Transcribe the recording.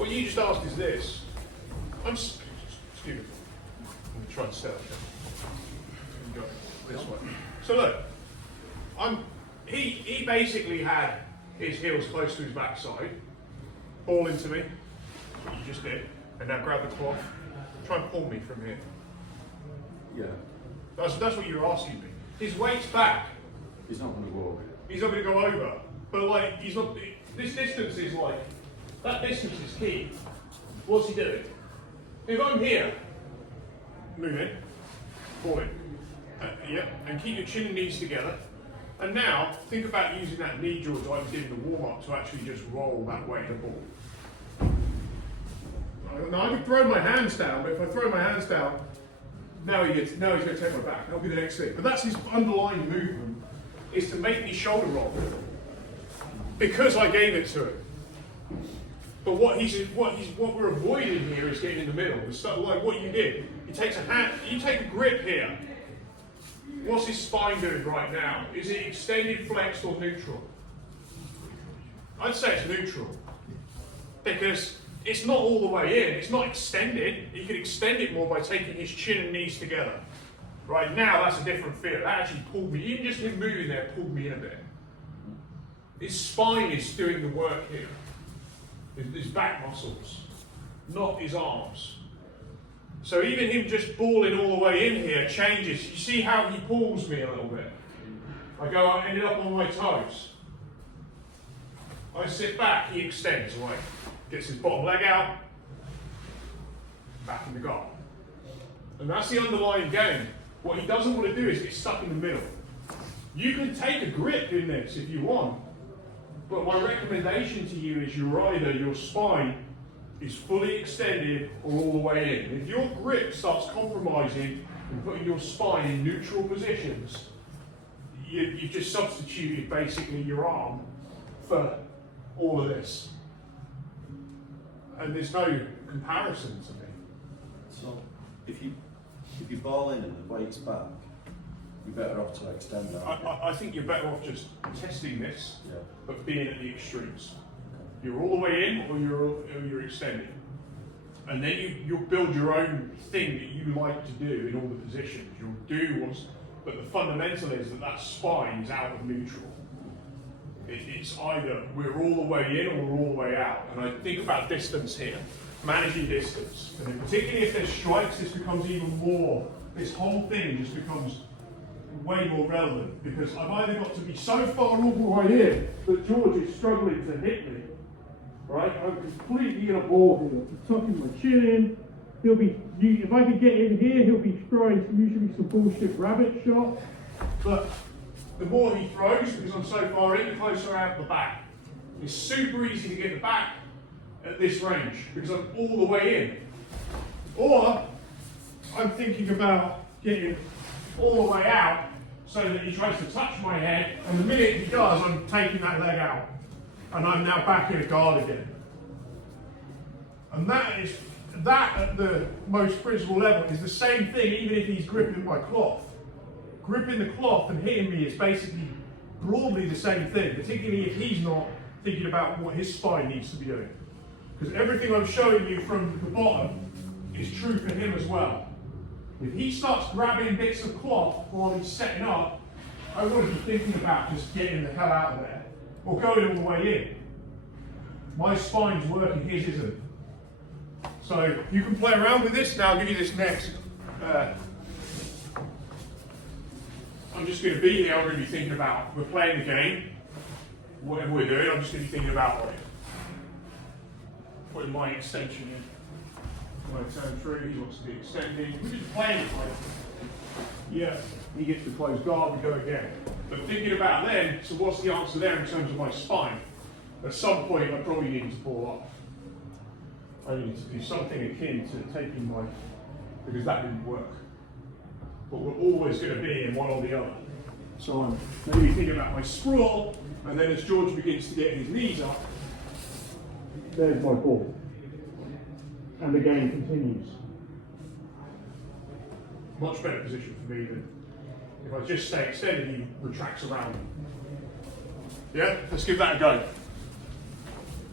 What you just asked is this. Excuse me. I'm going to try and set up here. Go this way. So look, he basically had his heels close to his backside, ball into me, what you just did, and now grab the cloth, try and pull me from here. Yeah. That's what you're asking me. His weight's back. He's not going to walk. He's not going to go over. But like, he's not. This distance is like, that distance is key. What's he doing? If I'm here, move in, pull in. Yeah, and keep your chin and knees together. And now, think about using that knee joint I did in the warm-up to actually just roll that way the ball. Now I can throw my hands down, but if I throw my hands down, now he's going to take my back. That'll be the next thing. But that's his underlying movement, is to make me shoulder roll. Because I gave it to him. But what we're avoiding here is getting in the middle. The stuff like what you did. He takes a hand, you take a grip here. What's his spine doing right now? Is it extended, flexed, or neutral? I'd say it's neutral. Because it's not all the way in, it's not extended. He could extend it more by taking his chin and knees together. Right now, that's a different feel. That actually pulled me, even just him moving there pulled me in a bit. His spine is doing the work here. His back muscles, not his arms. So even him just balling all the way in here changes. You see how he pulls me a little bit? I ended up on my toes. I sit back, he extends away. Gets his bottom leg out, back in the guard. And that's the underlying game. What he doesn't want to do is get stuck in the middle. You can take a grip in this if you want, but my recommendation to you is either your spine is fully extended or all the way in. If your grip starts compromising and putting your spine in neutral positions, you've just substituted basically your arm for all of this. And there's no comparison to me. So if you ball in and the weight's back, you're better off to extend that. I think you're better off just testing this, Yeah. but being at the extremes. You're all the way in or you're extending. And then you'll build your own thing that you like to do in all the positions. You'll do what's, but the fundamental is that spine is out of neutral. It's either we're all the way in or we're all the way out. And I think about distance here, managing distance. And then particularly if there's strikes, this becomes even more, this whole thing just becomes way more relevant, because I've either got to be so far all the way in that George is struggling to hit me, right? I'm completely in a ball here, tucking my chin in. He'll be, if I could get in here, he'll be throwing usually some bullshit rabbit shot. But the more he throws, because I'm so far in, the closer I have the back. It's super easy to get the back at this range because I'm all the way in. Or I'm thinking about getting all the way out so that he tries to touch my head, and the minute he does, I'm taking that leg out. And I'm now back in a guard again. And that at the most principal level is the same thing even if he's gripping my cloth. Gripping the cloth and hitting me is basically broadly the same thing, particularly if he's not thinking about what his spine needs to be doing. Because everything I'm showing you from the bottom is true for him as well. If he starts grabbing bits of cloth while he's setting up, I want to be thinking about just getting the hell out of there or going all the way in. My spine's working, his isn't. So you can play around with this. Now I'll give you this next. I'm just going to be here, I'm going to be thinking about, we're playing the game, whatever we're doing, I'm just going to be thinking about like, putting my extension in. When I turn through, he wants to be extending. We're just playing it like, yeah, he gets to close guard, we go again. But thinking about then, so what's the answer there in terms of my spine? At some point, I probably need to pull off. I need to do something akin to taking my, because that didn't work. But we're always going to be in one or the other. So I'm maybe thinking about my sprawl, and then as George begins to get his knees up, there's my ball. And the game continues. Much better position for me than if I just stay extended, he retracts around. Yeah, let's give that a go.